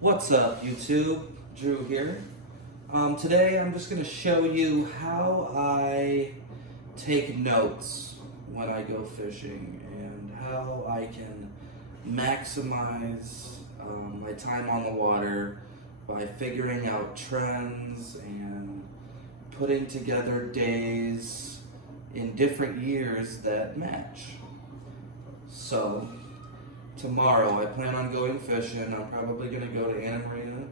What's up, YouTube? Drew here. Today I'm just going to show you how I take notes when I go fishing and how I can maximize my time on the water by figuring out trends and putting together days in different years that match. So, tomorrow I plan on going fishing. I'm probably going to go to Anna Marina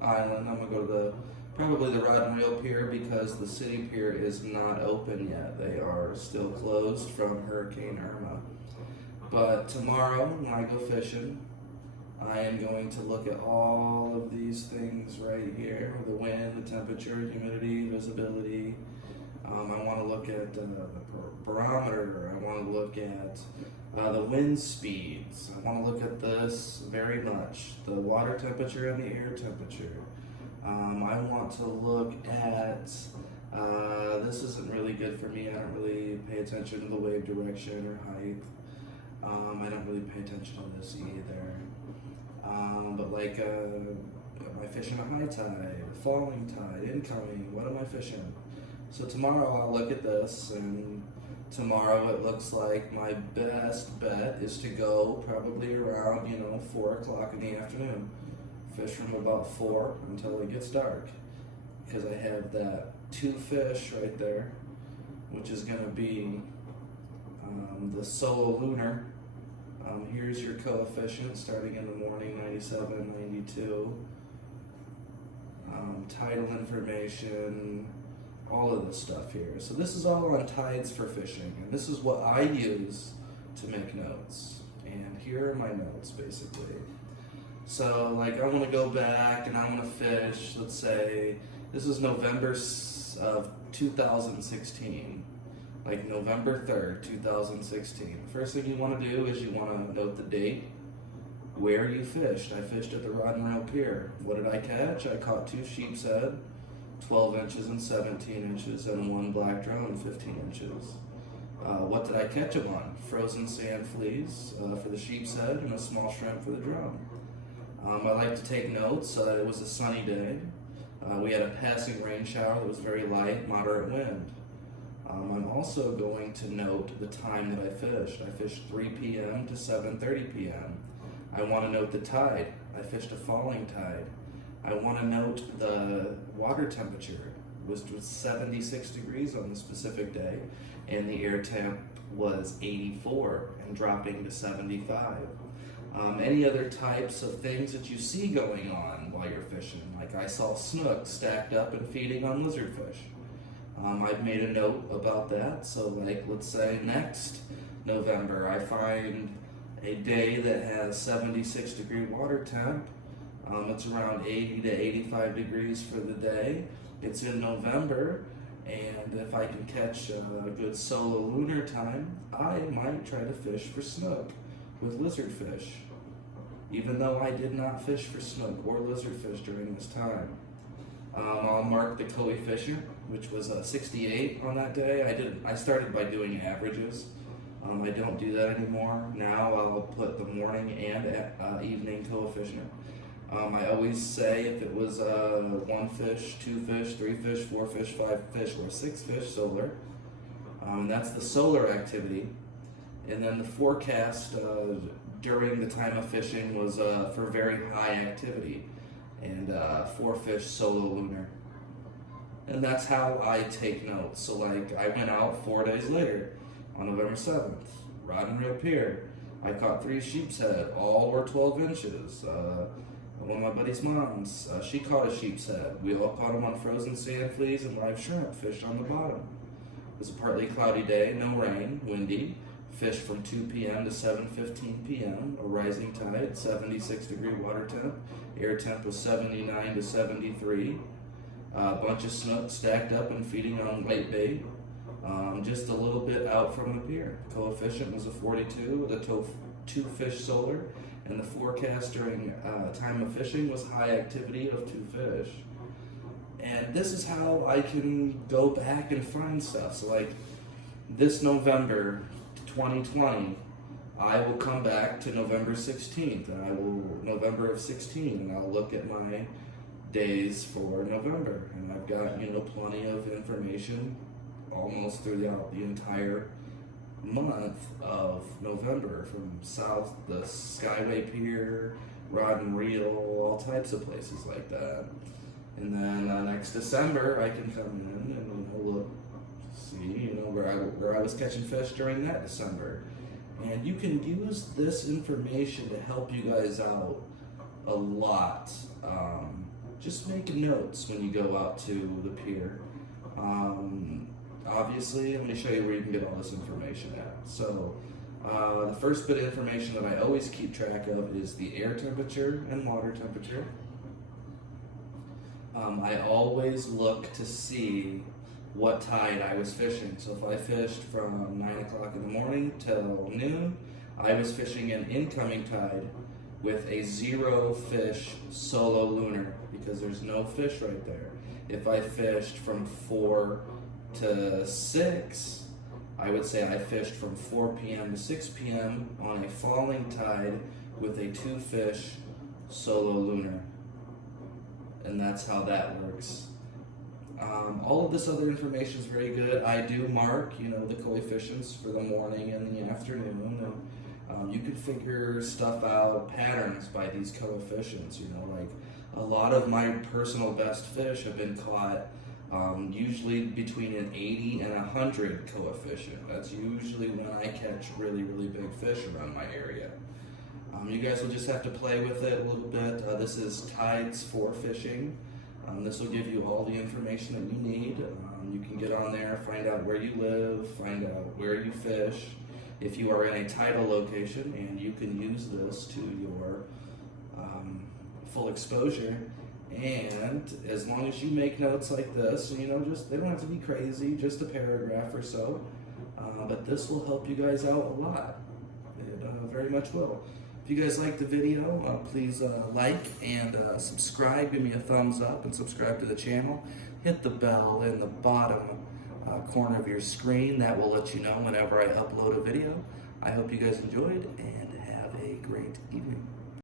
Island. I'm going to go to probably the Rod and Reel Pier because the city pier is not open yet. They are still closed from Hurricane Irma. But tomorrow when I go fishing, I am going to look at all of these things right here. The wind, the temperature, humidity, visibility. I want to look at the barometer. I want to look at the wind speeds. I want to look at this very much. The water temperature and the air temperature. I want to look at, this isn't really good for me. I don't really pay attention to the wave direction or height. I don't really pay attention to this either. But like, am I fishing a high tide, a falling tide, incoming? What am I fishing? So tomorrow I'll look at this, and tomorrow it looks like my best bet is to go probably around, 4 o'clock in the afternoon. Fish from about 4 until it gets dark. Because I have that 2 fish right there, which is going to be the solo lunar. Here's your coefficient starting in the morning, 97, 92. Tidal information, all of this stuff here. So this is all on Tides for Fishing, and this is what I use to make notes. And here are my notes, basically. So, like, I want to go back and I want to fish, let's say, this is November of 2016. Like November 3rd, 2016. First thing you want to do is you want to note the date, where you fished. I fished at the Rod and Reel Pier. What did I catch? I caught 2 sheep's head, 12 inches and 17 inches, and 1 black drum, 15 inches. What did I catch them on? Frozen sand fleas for the sheep's head and a small shrimp for the drum. I like to take notes. It was a sunny day. We had a passing rain shower that was very light, moderate wind. I'm also going to note the time that I fished. I fished 3 p.m. to 7:30 p.m. I want to note the tide. I fished a falling tide. I want to note the water temperature. It was 76 degrees on the specific day, and the air temp was 84 and dropping to 75. Any other types of things that you see going on while you're fishing? Like I saw snook stacked up and feeding on lizardfish. I've made a note about that. So like, let's say next November, I find a day that has 76 degree water temp. It's around 80 to 85 degrees for the day. It's in November, and if I can catch a good solo lunar time, I might try to fish for snook with lizardfish, even though I did not fish for snook or lizardfish during this time. I'll mark the coefficient, which was 68 on that day. I started by doing averages. I don't do that anymore. Now I'll put the morning and evening coefficient. I always say if it was 1 fish, 2 fish, 3 fish, 4 fish, 5 fish, or 6 fish solar. That's the solar activity. And then the forecast during the time of fishing was for very high activity, and 4 fish solo lunar. And that's how I take notes. So like I went out 4 days later on November 7th, Rod and Reel Pier. I caught 3 sheep's head, all were 12 inches. One of my buddy's moms, she caught a sheep's head. We all caught them on frozen sand fleas and live shrimp, fished on the bottom. It was a partly cloudy day, no rain, windy. Fished from 2 p.m. to 7:15 p.m. A rising tide, 76 degree water temp. Air temp was 79 to 73. A bunch of snook stacked up and feeding on white bait. Just a little bit out from the pier. Coefficient was a 42 with a 2 fish solar, and the forecast during time of fishing was high activity of 2 fish. And this is how I can go back and find stuff. So like this November 2020, I will come back to November 16th, and November of 16, and I'll look at my days for November, and I've got, plenty of information almost throughout the entire month of November, from the Skyway Pier, Rod and Reel, all types of places like that. And then next December, I can come in and look, see, where I was catching fish during that December. And you can use this information to help you guys out a lot. Just make notes when you go out to the pier. Obviously, let me show you where you can get all this information at. So, the first bit of information that I always keep track of is the air temperature and water temperature. I always look to see what tide I was fishing. So if I fished from 9 o'clock in the morning till noon, I was fishing an incoming tide with a 0 fish solo lunar, because there's no fish right there. If I fished from 4 to 6, I would say I fished from 4 p.m. to 6 p.m. on a falling tide with a 2 fish solo lunar. And that's how that works. All of this other information is very good. I do mark, the coefficients for the morning and the afternoon, and you can figure stuff out, patterns by these coefficients. Like a lot of my personal best fish have been caught usually between an 80 and 100 coefficient. That's usually when I catch really, really big fish around my area. You guys will just have to play with it a little bit. This is TIDES4FISHING. This will give you all the information that you need. You can get on there, find out where you live, find out where you fish, if you are in a tidal location, and you can use this to your full exposure. And as long as you make notes like this, they don't have to be crazy, just a paragraph or so. But this will help you guys out a lot. It very much will. If you guys like the video, please like and subscribe. Give me a thumbs up and subscribe to the channel. Hit the bell in the bottom corner of your screen. That will let you know whenever I upload a video. I hope you guys enjoyed, and have a great evening.